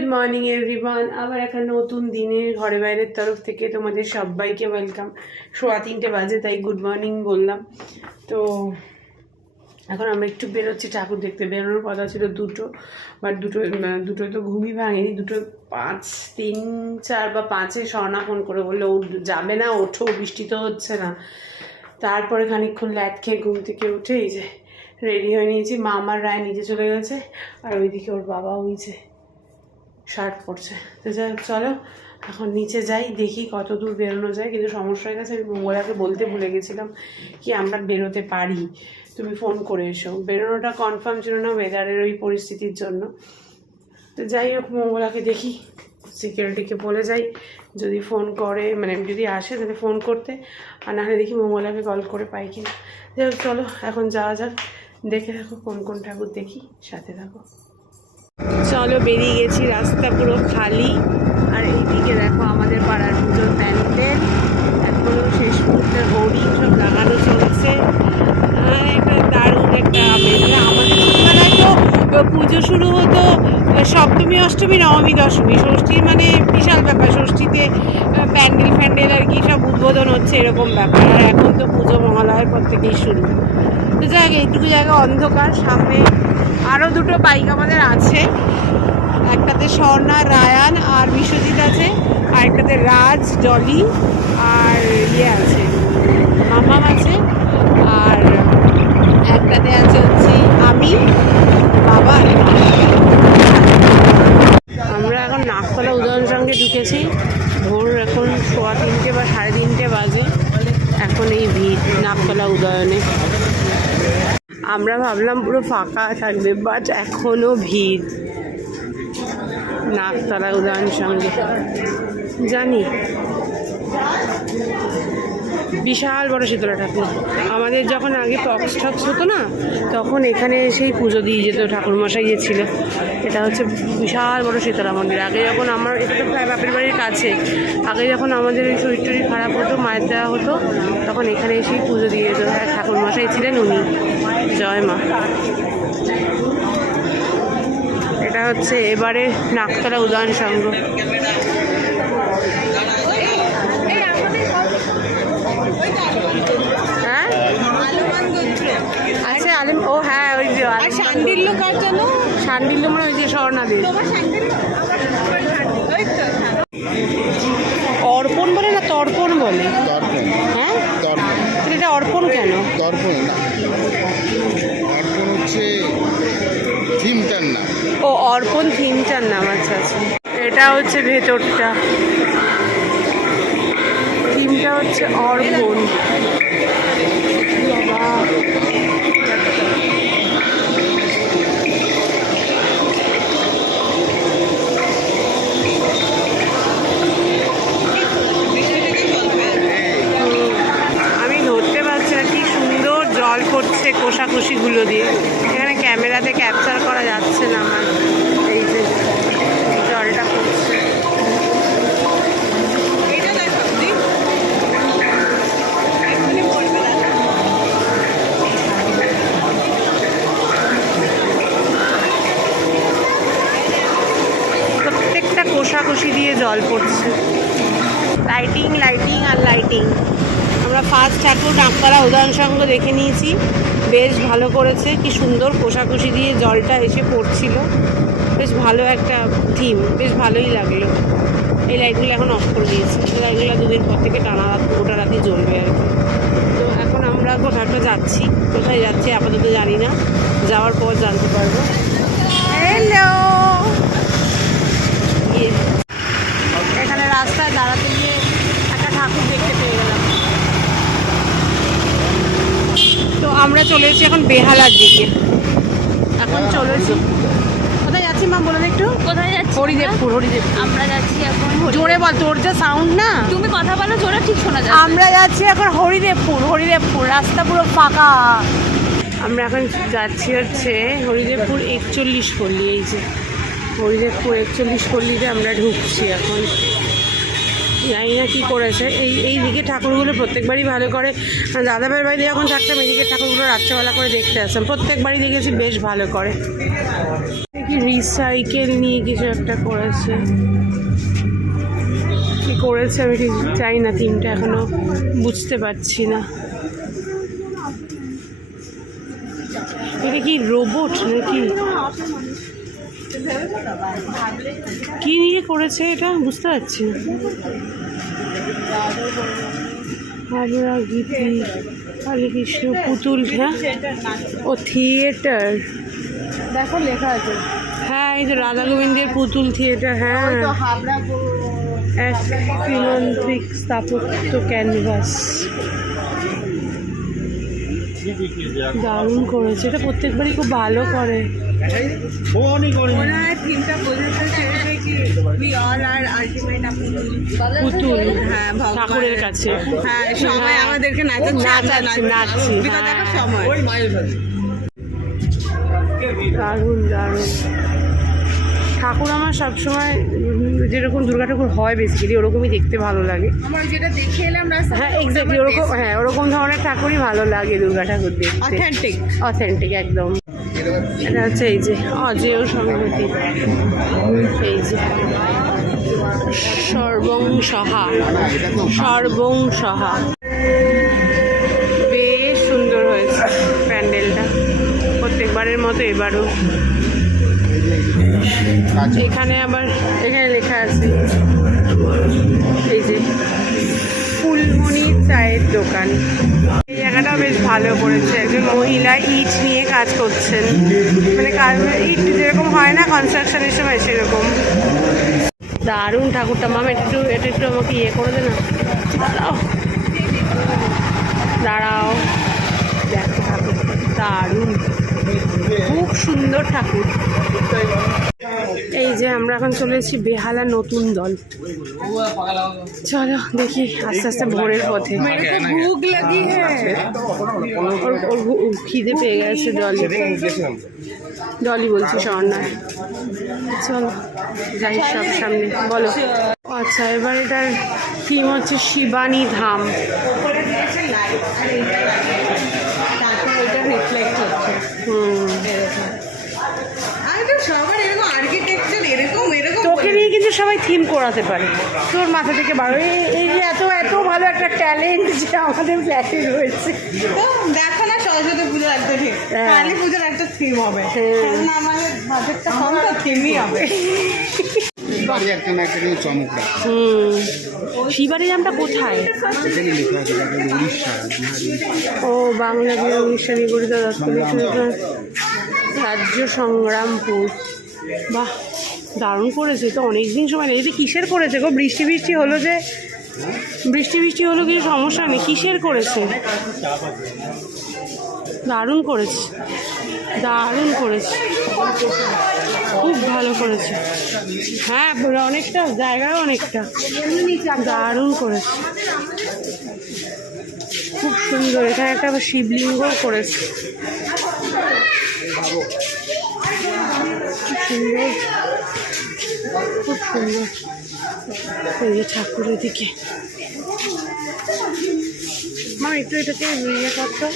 Good morning everyone আবার একটা নতুন দিনে ঘরে বাইরের তরফ থেকে তোমাদের সবাইকে ওয়েলকাম সোয়া তিনটে বাজে, তাই গুড মর্নিং বললাম। তো এখন আমরা একটু বেরোচ্ছি, ঠাকুর দেখতে। বেরোনোর কথা ছিল দুটো বাট দুটো দুটো তো ঘুমই ভাঙেনি। দুটো পাঁচ, তিন, চার বা পাঁচে স্বর্ণা ফোন করে বলল ও যাবে না, ওঠো, বৃষ্টি তো হচ্ছে না। তারপরে খানিকক্ষণ ল্যাট খেয়ে ঘুম থেকে উঠে এই যে রেডি হয়ে নিয়েছি। মা আমার রায় নিজে চলে গেছে, আর ওইদিকে ওর বাবা যে শার্ট পরছে। তো যাই চলো, এখন নিচে যাই, দেখি কত দূর বেরোনো যায়। কিন্তু সমস্যা হয়ে গেছে, আমি মঙ্গলাকে বলতে ভুলে গেছিলাম কি আমরা বেরোতে পারি। তুমি ফোন করে এসো। বেরোনোটা কনফার্ম ছিল না ওয়েদারের ওই পরিস্থিতির জন্য। তো যাই হোক, মঙ্গলাকে দেখি সিকিউরিটিকে বলে যাই। যদি ফোন করে মানে যদি আসে, তাহলে ফোন করতে। আর নাহলে দেখি মঙ্গলাকে কল করে পাই কিনা। যাই হোক, চলো, এখন যাওয়া যাক। দেখে থাকো, কোন কোন ঠাকুর দেখি, সাথে থাকো। চলো বেরিয়ে গেছি রাস্তা পুরো খালি। আর এইদিকে দেখো আমাদের পাড়ার পুজোর প্যান্ডেল এখনও শেষ মুহূর্তে হোর্ডিং সব লাগানো চলছে। একটা দারুণ একটা আমাদের পুজো শুরু হতো সপ্তমী অষ্টমী নবমী দশমী। ষষ্ঠী মানে বিশাল ব্যাপার। ষষ্ঠীতে প্যান্ডেল ফ্যান্ডেল আর কি সব উদ্বোধন হচ্ছে এরকম ব্যাপার। আর এখন তো পুজো মহালয়ের পর থেকেই শুরু। তো যাই হোক, এইটুকু জায়গা অন্ধকার। সামনে আরও দুটো বাইক আমাদের আছে। একটাতে স্বর্ণা, রায়ান আর বিশ্বজিৎ আছে। আর একটাতে রাজ, জলি আর ইয়ে আছে, মামাম আছে। আর একটাতে আছে হচ্ছে আমি, বাবা আমরা এখন নাকতলা উদয়ন সঙ্গে ঢুকেছি। ভোর এখন সোয়া তিনটে বা সাড়ে তিনটে বাজে। এখন এই ভিড়, নাকতলা উদয়নে। আমরা ভাবলাম পুরো ফাঁকা থাকবে বাট এখনও ভিড়। নাকতলা উদাহরণ সঙ্গে। জানি। বিশাল বড় শীতলা ঠাকুর। আমাদের যখন আগে পক্স টক্স হতো না, তখন এখানে এসেই পুজো দিয়ে যেত ঠাকুরমশাই যে এটা হচ্ছে বিশাল বড় শীতলা মন্দির। আগে যখন আমার, এটা তো প্রায় বাপের বাড়ির কাছে। আগে যখন আমাদের এই শরীর খারাপ হতো, মায়ের দেওয়া হতো, তখন এখানে এসেই পুজো দিয়ে যেত। হ্যাঁ ঠাকুরমশাই ছিলেন উনি। জয় মা। এটা হচ্ছে এবারে নাকতলা উদয়ন সংঘ হ্যাঁ আচ্ছা আলিম ও হ্যাঁ ওই যে আর শান্ডিল্য কার জানো? শান্ডিল্য মানে ওই যে তো হ্যাঁ। অর্পণ বলে না তর্পণ বলে? দর্পণ হ্যাঁ? কিন্তু এটা অর্পণ কেন? দর্পণ না। দর্পণ হচ্ছে থিমটার নাম। ও অর্পণ থিমটার নাম আচ্ছা আচ্ছা। এটা হচ্ছে ভেতরটা। থিমটা হচ্ছে অর্পণ। বাবা। জল পড়ছে কোষাকুষিগুলো দিয়ে। এখানে ক্যামেরাতে ক্যাপচার করা যাচ্ছে না আমার। এই যে জলটা পড়ছে। প্রত্যেকটা কোষাকুষি দিয়ে জল পড়ছে। লাইটিং লাইটিং আর লাইটিং আমরা ফার্স্ট ঠাকুর নাকতলা উদয়ন সংঘ দেখে নিয়েছি। বেশ ভালো করেছে, কি সুন্দর কোষাকুষি দিয়ে জলটা এসে পড়ছিল। বেশ ভালো একটা থিম, বেশ ভালোই লাগল। এই লাইটগুলো এখন অফ করে দিয়েছে। এই লাইটগুলো দুদিন পর থেকে টানা রাত, গোটা রাতি জ্বলবে আর কি। তো এখন আমরা কোথাও একটা যাচ্ছি, কোথায় যাচ্ছি আপাতত জানি না। যাওয়ার পর জানতে পারব। হ্যালো গিয়ে এখানে রাস্তায় দাঁড়াতে গিয়ে একটা ঠাকুর দেখতে পেয়ে গেলাম তো আমরা চলে এসেছি এখন বেহালার দিকে। এখন চলেছি কোথায় যাচ্ছি মা একটু? কোথায় যাচ্ছি হরিদেবপুর হরিদেবপুর। আমরা যাচ্ছি এখন হরি- জোরে বল তোর যা সাউন্ড না। তুমি কথা বলো জোরে ঠিক শোনা আমরা যাচ্ছি এখন হরিদেবপুর হরিদেবপুর রাস্তা পুরো ফাঁকা। আমরা এখন যাচ্ছি হচ্ছে হরিদেবপুর একচল্লিশ পল্লী এই যে। হরিদেবপুর একচল্লিশ পল্লীতে আমরা ঢুকছি এখন। জানি না কী করেছে। এই এই দিকে ঠাকুরগুলো প্রত্যেকবারই ভালো করে। দাদাভাইয়ের বাড়িতে যখন থাকতাম, এদিকে ঠাকুরগুলো রাত্রেবেলা করে দেখতে আসতাম। প্রত্যেকবারই দেখেছি বেশ ভালো করে। কি রিসাইকেল নিয়ে কিছু একটা করেছে। কি করেছে আমি ঠিক চাই না থিমটা এখনও বুঝতে পারছি না। এটা কি রোবট নাকি? কি নিয়ে করেছে এটা বুঝতে পারছি হাবড়া গীতি কালী কৃষ্ণ পুতুল হ্যাঁ? ও থিয়েটার। দেখো লেখা আছে। হ্যাঁ এই যে রাধা গোবিন্দের পুতুল থিয়েটার হ্যাঁ। এক শ্রীমন্ত্রিক স্থাপত্য ক্যানভাস। দারুণ করেছে। এটা প্রত্যেকবারই খুব ভালো করে। মনে হয় পুতুল হ্যাঁ ঠাকুরের কাছে। হ্যাঁ সবাই হ্যাঁ। আমাদেরকে নাচাচ্ছে। নাচছি, হ্যাঁ। সময়। দারুণ দারুণ। ঠাকুর আমার সবসময় যেরকম দুর্গা ঠাকুর হয় বেসিক্যালি ওরকমই দেখতে ভালো লাগে। আমরা যেটা দেখে এলাম হ্যাঁ এক্স্যাক্টলি ওরকম হ্যাঁ ওরকম ধরনের ঠাকুরই ভালো লাগে দুর্গা ঠাকুর দেখতে। অথেন্টিক অথেন্টিক একদম। এটা হচ্ছে এই যে অজেয় সংহতি এই যে সর্বং সহা সর্বং সহা বেশ সুন্দর হয়েছে প্যান্ডেলটা, প্রত্যেকবারের মতো এবারও। এখানে আবার, এখানে লেখা আছে, এই যে ফুলমণি চায়ের দোকান। এই জায়গাটাও বেশ ভালো করেছে একজন মহিলা ইট নিয়ে কাজ করছেন। মানে ইট যেরকম হয় না কনস্ট্রাকশনের সময় সেরকম। দারুণ ঠাকুরটা। মামা একটু, এটা একটু আমাকে ইয়ে করে দে না। দাঁড়াও। দাঁড়াও। দেখো ঠাকুর দারুণ। খুব সুন্দর ঠাকুর। এই যে আমরা এখন চলে এসেছি বেহালা নতুন দল। চলো দেখি আস্তে আস্তে ভোরের পথে। ভুক লাগি ওর ওর খিদে পেয়ে গেছে ডলি ডলি বলছি স্বর্ণা। চলো যাই সব সামনে। বলো। আচ্ছা এবার এটার থিম হচ্ছে শিবানী ধাম। সবাই থিম করাতে পারে। তোর মাথা থেকে বারো এই এই যে এত এত ভালো একটা ট্যালেন্ট যে আমাদের ফ্ল্যাটে রয়েছে। তো দেখো না সরস্বতী পুজোর একটা ঠিক হ্যাঁ। কালী পুজোর একটা থিম হবে। হ্যাঁ। আমাদের বাজেটটা কম তো থিমই হবে। বাড়ি একটা না একটা কিন্তু চমকটা হুম। শিবানী ধামটা কোথায়? ও বাংলা বিহার উড়িষ্যা নিগড়িত দত্ত রাজ্য সংগ্রামপুর বাহ। দারুণ করেছে তো অনেক দিন সময় নেই। এটা কিসের করেছে গো? বৃষ্টি বৃষ্টি হলো যে, বৃষ্টি বৃষ্টি হলো কিছু সমস্যা? নেই কিসের করেছে? দারুণ করেছে দারুণ করেছে। খুব ভালো করেছে। হ্যাঁ অনেকটা, জায়গায় অনেকটা। দারুণ করেছে। খুব সুন্দর, এখানে একটা শিবলিঙ্গ করেছে। খুব সুন্দর। খুব সুন্দর। এই যে ঠাকুরের দিকে। মা একটু এটাকে ইয়ে করতো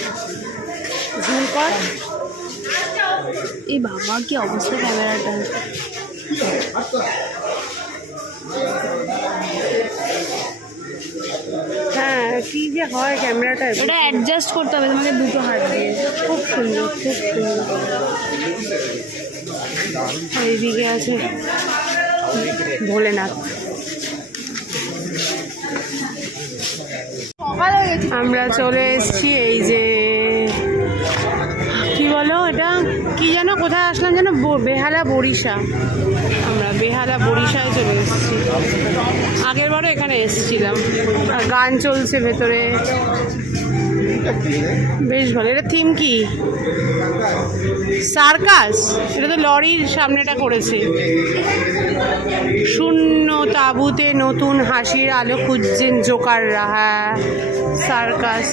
ঝুম কর। এই বাবা কি অবস্থা ক্যামেরাটা? হ্যাঁ কি যে হয় ক্যামেরাটা। এটা অ্যাডজাস্ট করতে হবে তোমাকে দুটো হাত দিয়ে। খুব সুন্দর খুব সুন্দর। এইদিকে আছে। ভোলেনাথ। আমরা চলে এসছি এই যে, কি বলো এটা? কি যেন, কোথায় আসলাম যেন? বেহালা বরিশা। আমরা বেহালা বরিশায় চলে এসেছি। আগের বারও এখানে এসেছিলাম। আর গান চলছে ভেতরে। বেশ ভালো। এটা থিম কি? সার্কাস? এটা তো লরির সামনেটা করেছে। শূন্য তাবুতে নতুন হাসির আলো খুঁজছেন জোকাররা হ্যাঁ সার্কাস।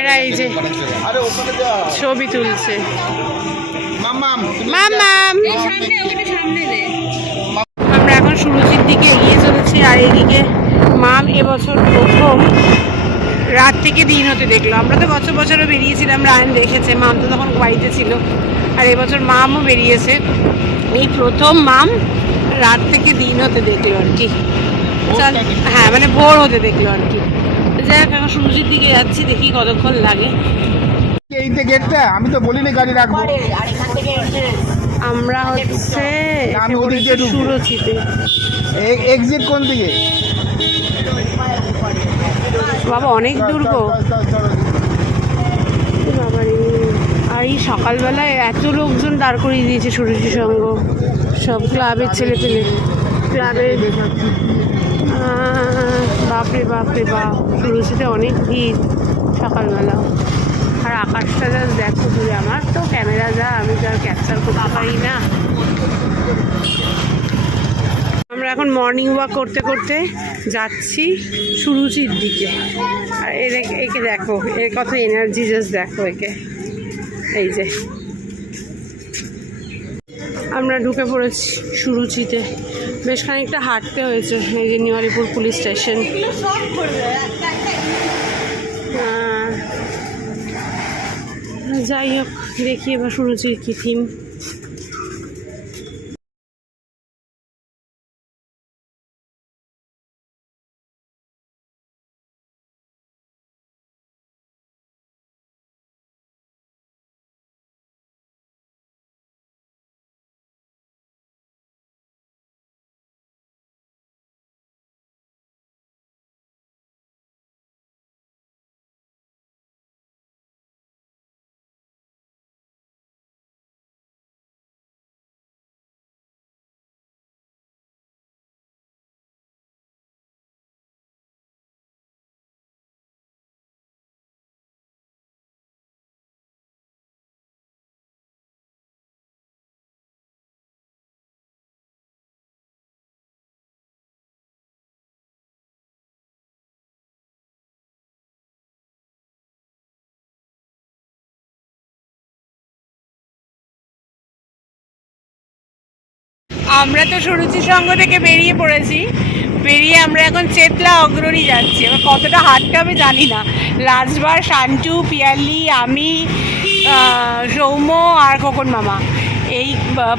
এরা এই যে আরে ওখানে যা ছবি তুলছে মামাম সামনে ওটা আমরা এখন সুরুচির দিকে এগিয়ে চলেছি আর এদিকে মাম এবছর প্রথম রাত থেকে দিন হতে দেখল। আমরা তো বছর বছরও বেরিয়েছিলাম রায়ন দেখেছে মাম তো তখন বাড়িতে ছিল। আর এবছর মামও বেরিয়েছে। এই প্রথম মাম রাত থেকে দিন হতে দেখল আর কি। চল হ্যাঁ মানে ভোর হতে দেখল আর কি। হোক এখন সুরুচির দিকে যাচ্ছি দেখি কতক্ষণ লাগে। এইটা গেটটা? আমি তো বলিনি গাড়ি রাখব। আমরা হচ্ছে আমি ওদিক দিয়ে ঢুকবো। এক্সিট কোন দিকে? বাবা অনেক দূর গো। আর এই সকালবেলায় এত লোকজন দাঁড় করিয়ে দিয়েছে সুরুচি সঙ্গ। সব ক্লাবের ছেলে পেলে ক্লাবের বাপরে বাপরে, বাপ। সুরুচিতে অনেক ভিড় সকালবেলা। আর আকাশটা যা দেখো দূরে আমার তো ক্যামেরা যা, আমি তো আর ক্যাপচার করতে পারি না। আমরা এখন মর্নিং ওয়াক করতে করতে যাচ্ছি সুরুচির দিকে। আর এর একে দেখো, এর কথা এনার্জি জাস্ট দেখো একে। এই যে। আমরা ঢুকে পড়েছি সুরুচিতে। বেশ খানিকটা হাঁটতে হয়েছে, এই যে নিউয়ারিপুর পুলিশ স্টেশন। যাই হোক, দেখি এবার শুনেছি কী থিম আমরা তো সুরুচি সঙ্গ থেকে বেরিয়ে পড়েছি। বেরিয়ে আমরা এখন চেতলা অগ্রণী যাচ্ছি। এবার কতটা হাঁটতে হবে জানি না। লাস্টবার শান্টু পিয়ালি আমি সৌম্য আর খোকন মামা। এই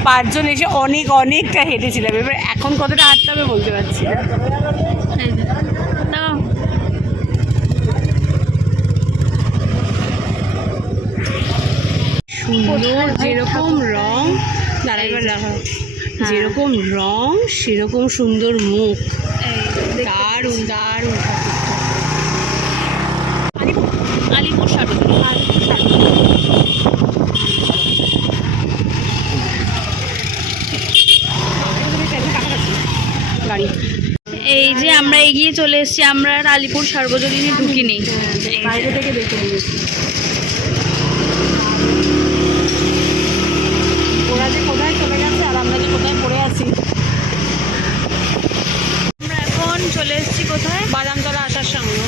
পাঁচজন এসে অনেক অনেকটা হেঁটেছিলাম। এবার এখন কতটা হাঁটতে হবে বলতে পারছি না। সুন্দর যেরকম রং। দাঁড়া এবার দেখো যেরকম রং সেরকম সুন্দর মুখ। দারুণ দারুণ আলিপুর সাগর গাড়ি। এই যে আমরা এগিয়ে চলে এসেছি আমরা আর আলিপুর সার্বজনীনে ঢুকিনি। বাইরে থেকে দেখে নিয়েছি ওরা যে কোথায় চলে গেছে আর আমরা যে কোথায় পড়ে আছি আমরা এখন চলে এসেছি কোথায়? বাদামতলা আসার সঙ্গে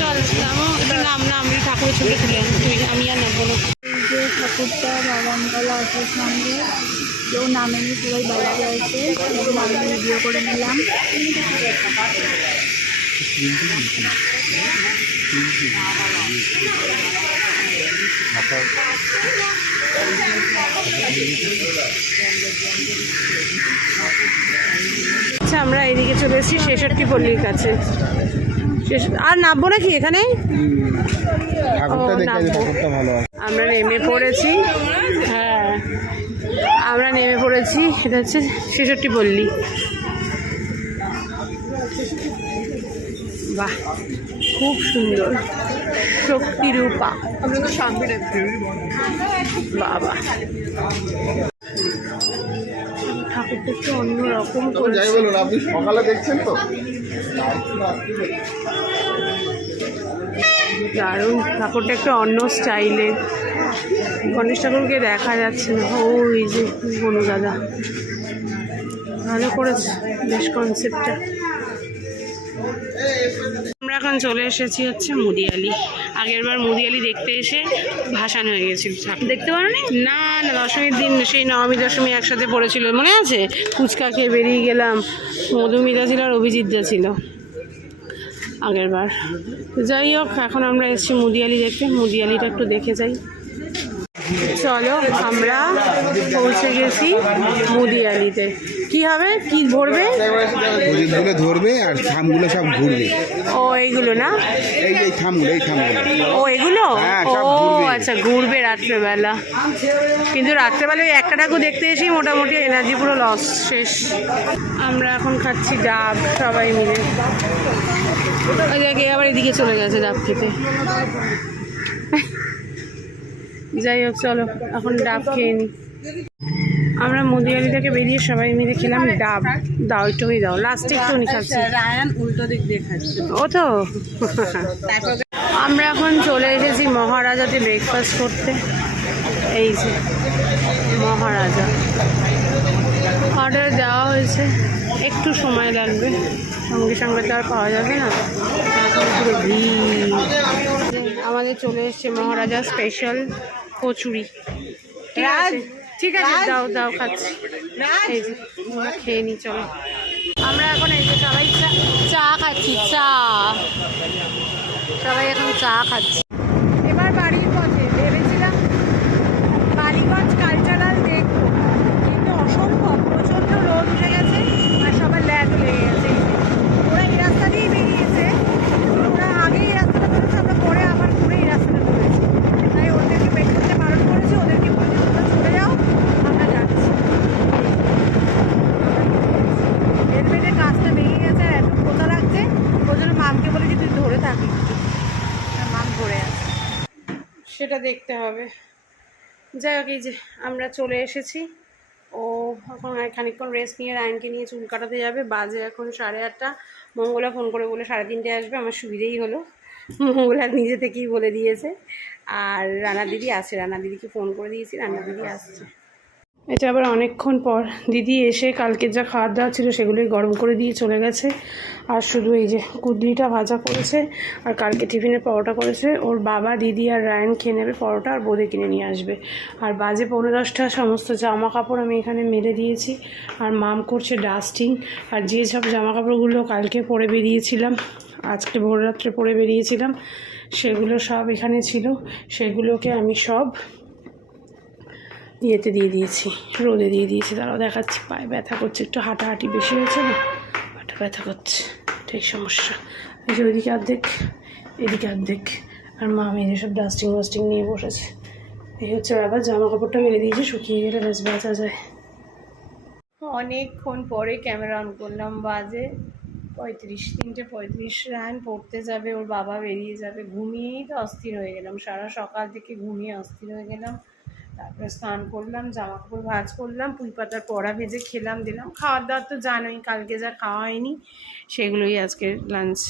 চল নামো একটু নাম না আমি ঠাকুরের ছবি তুলে তুই আমি আর নামবো না। যে ঠাকুরটা বাগানতলা আসার সঙ্গে কেউ নামেনি সবাই বাইরে আছে আমি ভিডিও করে নিলাম। আচ্ছা আমরা এদিকে চলে এসেছি ছেষট্টি পল্লীর কাছে। আর নামবো নাকি এখানে? আমরা নেমে পড়েছি। হ্যাঁ আমরা নেমে পড়েছি। এটা হচ্ছে ছেষট্টি পল্লী। বাহ খুব সুন্দর। শক্তিরূপা বাবা। ঠাকুরটা একটু অন্যরকম যাই বলুন আপনি সকালে দেখছেন তো? দারুণ ঠাকুরটা একটু অন্য স্টাইলের গণেশ ঠাকুরকে দেখা যাচ্ছে না। ওই যে বনু দাদা ভালো করেছে বেশ কনসেপ্টটা আমরা এখন চলে এসেছি হচ্ছে মুদিয়ালি। আগের বার মুদিয়ালি দেখতে এসে ভাসান হয়ে গেছিল। দেখতে পারো না না, দশমীর দিন সেই নবমী দশমী একসাথে পড়েছিল। মনে আছে? ফুচকা খেয়ে বেরিয়ে গেলাম। মধুমিতা ছিল আর অভিজিৎদা ছিল আগের বার যাই হোক, এখন আমরা এসেছি মুদিয়ালি দেখতে। মুদিয়ালিটা একটু দেখে যাই। চলো আমরা পৌঁছে গেছি মুদিয়ালিতে। কি হবে? কি ভরবে প্রদীপগুলো ধরবে আর থামগুলো সব ঘুরবে। ও এইগুলো না? এই এই থামগুলো এই থামগুলো ও এগুলো? হ্যাঁ, ও। আচ্ছা ঘুরবে রাত্রেবেলা। কিন্তু রাত্রেবেলা ওই একটা ঠাকুর দেখতে এসেই মোটামুটি এনার্জি পুরো লস শেষ। আমরা এখন খাচ্ছি ডাব সবাই মিলে। ওই দেখে আবার এদিকে চলে গেছে ডাব খেতে। যাই হোক চলো এখন ডাব খেয়ে নিই আমরা মুদিয়ালি থেকে বেরিয়ে সবাই মিলে খেলাম ডাব। দাও একটুই দাও। লাস্টে একটুখানি খাচ্ছি। রায়ান উল্টো দিক দিয়ে খাচ্ছে। ও তো। আমরা এখন চলে এসেছি মহারাজাতে ব্রেকফাস্ট করতে। এই যে মহারাজা। অর্ডার দেওয়া হয়েছে। একটু সময় লাগবে। সঙ্গে সঙ্গে তো আর পাওয়া যাবে না। এখন পুরো ভিড়। আমাদের চলে এসছে মহারাজা স্পেশাল কচুরি। ঠিক আছে? ঠিক আছে দাও দাও খাচ্ছি। খেয়ে নি চলো। আমরা এখন এই যে সবাই চা- চা খাচ্ছি চা। সবাই এখন চা খাচ্ছে এবার বাড়ির পথে ভেবেছিলাম বালিগঞ্জ কালচারাল দেখব কিন্তু অসম্ভব প্রচণ্ড রোদ উঠে গেছে আর সবার ল্যাটও লেগে গেছে এই যে। ওরা এই রাস্তা দিয়েই বেরিয়েছে ওরা আগেই এই রাস্তাটা ধরেছে আমরা পরে আবার ঘুরে এই রাস্তাটা ধরেছি তাই ওদেরকে বের করতে বারণ করেছি ওদেরকে বলছি তোমরা চলে যাও আমরা যাচ্ছি হেলমেটের কাজটা ভেঙে গেছে আর এত খোঁচা লাগছে ওই জন্য মামকে বলেছি তুই ধরে থাকি মাম ধরে আছে সেটা দেখতে হবে। যাই হোক, এই যে আমরা চলে এসেছি। ও এখন খানিকক্ষণ রেস্ট নিয়ে রায়নকে নিয়ে চুল কাটাতে যাবে। বাজে এখন সাড়ে আটটা। মঙ্গলা ফোন করে বলে সাড়ে তিনটে আসবে, আমার সুবিধেই হলো। মঙ্গলা নিজে থেকেই বলে দিয়েছে। আর রানা দিদি আছে, রানা দিদিকে ফোন করে দিয়েছি, রানা দিদি আসছে। এটা আবার অনেকক্ষণ পর। দিদি এসে কালকে যা খাওয়ার দাওয়া ছিল সেগুলোই গরম করে দিয়ে চলে গেছে। আর শুধু এই যে কুদলিটা ভাজা করেছে আর কালকে টিফিনে পরোটা করেছে। ওর বাবা, দিদি আর রায়ন খেয়ে নেবে পরোটা আর বোঁদে কিনে নিয়ে আসবে। আর বাজে পনেরো দশটা সমস্ত জামা কাপড় আমি এখানে মেলে দিয়েছি। আর মাম করছে ডাস্টিং। আর যে সব জামা কাপড়গুলো কালকে পরে বেরিয়েছিলাম, আজকে ভোর রাত্রে পরে বেরিয়েছিলাম, সেগুলো সব এখানে ছিল। সেগুলোকে আমি সব ইয়েতে দিয়ে দিয়েছি, রোদে দিয়ে দিয়েছি। তারাও দেখাচ্ছি। পায়ে ব্যথা করছে, একটু হাঁটাহাঁটি বেশি হয়েছে না? পাটা ব্যথা করছে, ঠিক সমস্যা। এই যে ওইদিকে অর্ধেক, এদিকে অর্ধেক। আর মা আমি যেসব ডাস্টিং ওয়াস্টিং নিয়ে বসেছে। এই হচ্ছে ব্যাপার জামা কাপড়টা মেরে দিয়েছি, শুকিয়ে গেলে বেশ বাঁচা যায়। অনেকক্ষণ পরে ক্যামেরা অন করলাম, বাজে পঁয়ত্রিশ, তিনটে পঁয়ত্রিশ। রান পড়তে যাবে, ওর বাবা বেরিয়ে যাবে। ঘুমিয়েই তো অস্থির হয়ে গেলাম। সারা সকাল থেকে ঘুমিয়ে অস্থির হয়ে গেলাম। তারপরে স্নান করলাম জামা কাপড় ভাজ করলাম, পুঁই পাতার পড়া ভেজে খেলাম, দিলাম। খাওয়ার দাওয়ার তো জানোই, কালকে যা খাওয়া হয়নি, সেগুলোই আজকের লাঞ্চ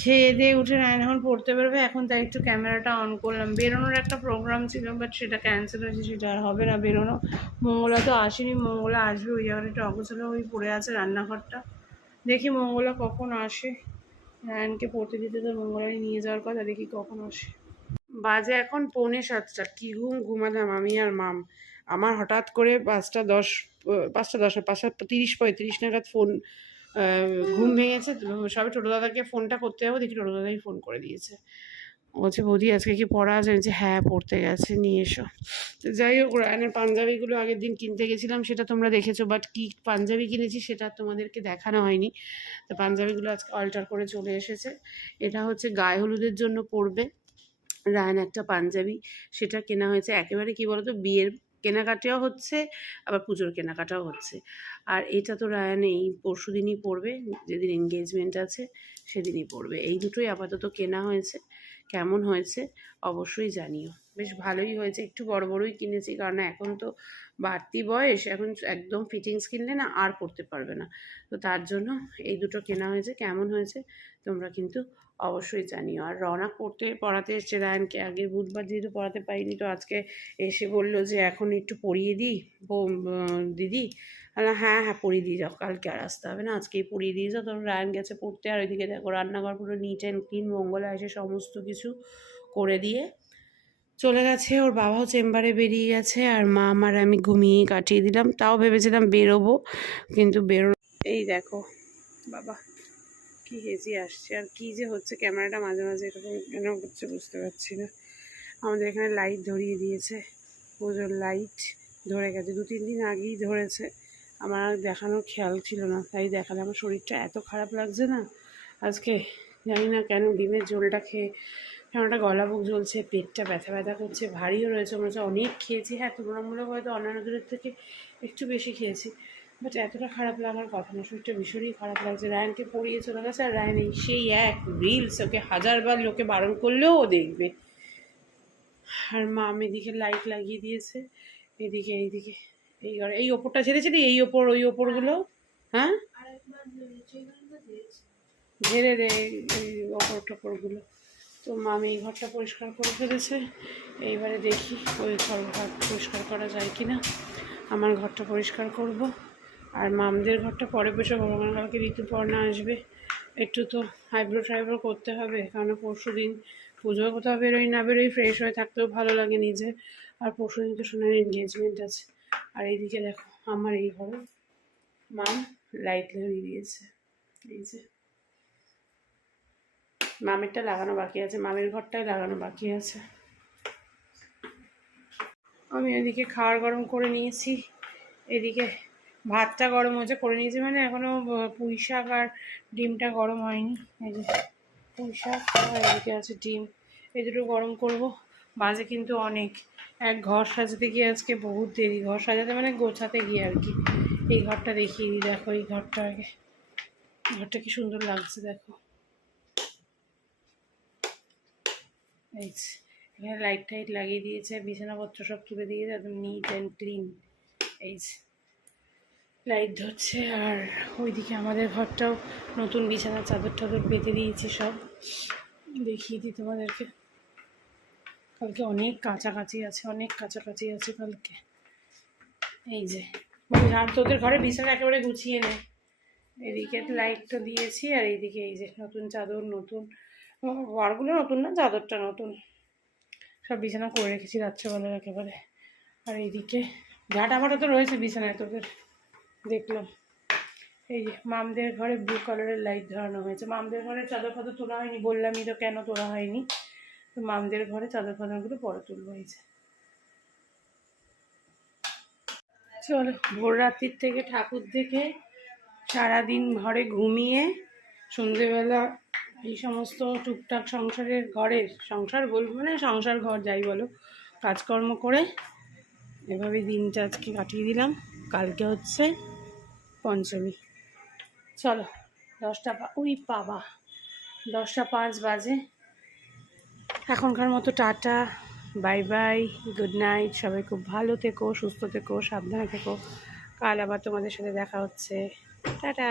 খেয়ে দিয়ে উঠে রায়ন এখন পড়তে বেরোবে, এখন তাই একটু ক্যামেরাটা অন করলাম। বেরোনোর একটা প্রোগ্রাম ছিল বাট সেটা ক্যান্সেল হয়েছে, সেটা আর হবে না, বেরোনো। মঙ্গলা তো আসেনি, মঙ্গলা আসবে ওই জায়গাটা অগোছালো ওই পড়ে আছে রান্নাঘরটা। দেখি মঙ্গলা কখন আসে। রায়নকে পড়তে দিতে তো মঙ্গলাই নিয়ে যাওয়ার কথা, দেখি কখন আসে। বাজে এখন পৌনে সাতটা। কি ঘুম, ঘুমালাম আমি আর মাম। আমার হঠাৎ করে পাঁচটা দশ পাঁচটা দশ, পাঁচটা তিরিশ, পঁয়ত্রিশ নাগাদ ফোন ঘুম ভেঙেছে। তো সবে টোটো দাদাকে ফোনটা করতে যাব, দেখি টোটো দাদাই ফোন করে দিয়েছে। বলছে, বৌদি, আজকে কি পড়া আছে? যে হ্যাঁ পড়তে গেছে, নিয়ে এসো। তো যাই হোক, রায়নের পাঞ্জাবিগুলো আগের দিন কিনতে গেছিলাম, সেটা তোমরা দেখেছ বাট কি পাঞ্জাবি কিনেছি সেটা তোমাদেরকে দেখানো হয়নি। তো পাঞ্জাবিগুলো আজকে অল্টার করে চলে এসেছে। এটা হচ্ছে গায়ে হলুদের জন্য পরবে। রায়ন একটা পাঞ্জাবি, সেটা কেনা হয়েছে। একেবারে কি বলতো, বিয়ের কেনাকাটাও হচ্ছে, আবার পুজোর কেনাকাটাও হচ্ছে। আর এটা তো রায়ান এই পরশু দিনই পড়বে, যেদিন এনগেজমেন্ট আছে, সেদিনই পড়বে। এই দুটোই আপাতত কেনা হয়েছে, কেমন হয়েছে, অবশ্যই জানিও। বেশ ভালোই হয়েছে, একটু বড় বড়ই কিনেছি, কারণ এখন তো বাড়তি বয়স, এখন একদম ফিটিংস কিনলে না আর পরতে পারবে না। তো তার জন্য এই দুটো কেনা হয়েছে, কেমন হয়েছে, তোমরা কিন্তু অবশ্যই জানিও। আর রওনা করতে, পড়াতে এসছে রায়নকে আগে বুধবার যেহেতু পড়াতে পারিনি, তো আজকে এসে বলল যে এখন একটু পড়িয়ে দিই দিদি। আলা হ্যাঁ হ্যাঁ পড়িয়ে দিয়ে যাও, কালকে আর আসতে হবে না, আজকেই পড়িয়ে দিয়ে যাও। তখন রায়ন গেছে পড়তে, আর ওইদিকে দেখো রান্নাঘর পুরো নিট অ্যান্ড ক্লিন মঙ্গলা এসে সমস্ত কিছু করে দিয়ে। চলে গেছে, ওর বাবাও চেম্বারে বেরিয়ে গেছে, আর মা আমার আমি ঘুমিয়ে কাটিয়ে দিলাম। তাও ভেবেছিলাম বেরোবো, কিন্তু বেরো এই দেখো, বাবা। কি হেজি আসছে। আর কি যে হচ্ছে ক্যামেরাটা মাঝে মাঝে এরকম কেন হচ্ছে বুঝতে পারছি না। আমাদের এখানে লাইট ধরিয়ে দিয়েছে। পুজোর লাইট ধরে গেছে। দু, তিন দিন আগেই ধরেছে। আমার আর দেখানোর খেয়াল ছিল না। তাই দেখালে আমার শরীরটা এত খারাপ লাগছে না। আজকে জানি না কেন ডিমের ঝোলটা খেয়ে কেনটা গলা বুক জ্বলছে, পেটটা ব্যথা ব্যথা করছে, ভারীও রয়েছে। মনে হচ্ছে অনেক খেয়েছি। হ্যাঁ তুলনামূলক হয়তো অন্যান্য দিনের থেকে একটু বেশি খেয়েছি। বাট এতটা খারাপ লাগার কথা না শরীরটা ভীষণই খারাপ লাগছে। রায়নকে পড়িয়ে চলে গেছে, আর রায়ন এই সেই এক রিলস ওকে হাজারবার লোকে বারণ করলেও ও দেখবে। আর মা আমি এদিকে লাইট লাগিয়ে দিয়েছে। এদিকে, এইদিকে, এই ঘরে, এই ওপরটা ছেড়েছিলি এই ওপর, ওই ওপরগুলো? হ্যাঁ? ঝেড়ে দে এই- ওপর টপরগুলো। তো মামি এই ঘরটা পরিষ্কার করে ফেলেছে। এইবারে দেখি ওই ঘর পরিষ্কার করা যায় কি না আমার ঘরটা পরিষ্কার করব। আর মামদের ঘরটা পরে বসে ভগবান কালকে ঋতুপর্ণা আসবে। একটু তো আইব্রো টাইব্রো করতে হবে কারণ পরশু দিন পুজো কোথাও বেরোই না, বেরোই ফ্রেশ হয়ে থাকতেও ভালো লাগে নিজে। আর পরশু দিন তো সোনার এনগেজমেন্ট আছে। আর এইদিকে দেখো, আমার এই ঘরে। মাম লাইট লাগিয়ে দিয়েছে। এই যে। মামেরটা লাগানো বাকি আছে, মামের ঘরটাই লাগানো বাকি আছে। আমি এদিকে খাওয়ার গরম করে নিয়েছি। এদিকে ভাতটা গরম হয়েছে, করে নিয়েছি মানে এখনও পুঁই শাক আর ডিমটা গরম হয়নি। এই যে পুঁই শাক এদিকে আছে ডিম। এই দুটো গরম করব, বাজে কিন্তু অনেক। এক ঘর সাজাতে গিয়ে আজকে বহুত দেরি, ঘর সাজাতে মানে গোছাতে গিয়ে আর কি। এই ঘরটা দেখিয়ে দিই, দেখো এই ঘরটা আগে। ঘরটা কি সুন্দর লাগছে, দেখো। এখানে লাইট টাইট লাগিয়ে দিয়েছে, বিছানাপত্র সব তুলে দিয়েছে, একদম নিট অ্যান্ড ক্লিন এই যে লাইট ধরছে আর ওইদিকে আমাদের ঘরটাও নতুন বিছানা, চাদর টাদর পেতে দিয়েছি সব। দেখিয়ে দিই তোমাদেরকে। কালকে অনেক কাছাকাছি আছে, অনেক কাছাকাছি আছে কালকে। এই যে আর তোদের ঘরে বিছানা একেবারে গুছিয়ে নে। এদিকে লাইট তো দিয়েছি আর এইদিকে এই যে নতুন চাদর, নতুন ওয়ারগুলো নতুন না, চাদরটা নতুন। সব বিছানা করে রেখেছি রাত্রেবেলার একেবারে। আর এইদিকে ফাটা তো রয়েছে বিছানায় তোদের। দেখলাম। এই মামদের ঘরে ব্লু কালারের লাইট ধরানো হয়েছে। মামদের ঘরে চাদর ফাদর তোলা হয়নি, বললামই তো কেন তোলা হয়নি। তো মামদের ঘরে চাদর ফাদরগুলো পরে এই যে। চলো, ভোর রাত্রির থেকে ঠাকুর দেখে সারাদিন ঘরে ঘুমিয়ে সন্ধেবেলা এই সমস্ত টুকটাক সংসারের ঘরের সংসার বলব মানে সংসার ঘর যাই বলো, কাজকর্ম করে এভাবে দিনটা আজকে কাটিয়ে দিলাম। কালকে হচ্ছে পঞ্চমী। চলো, দশটা ওই বাবা, দশটা পাঁচ বাজে। এখনকার মতো tata, bye bye, good night, সবাই খুব ভালো থেকো, সুস্থ থেকো, সাবধানে থেকো। কাল আবার তোমাদের সাথে দেখা হচ্ছে। টাটা।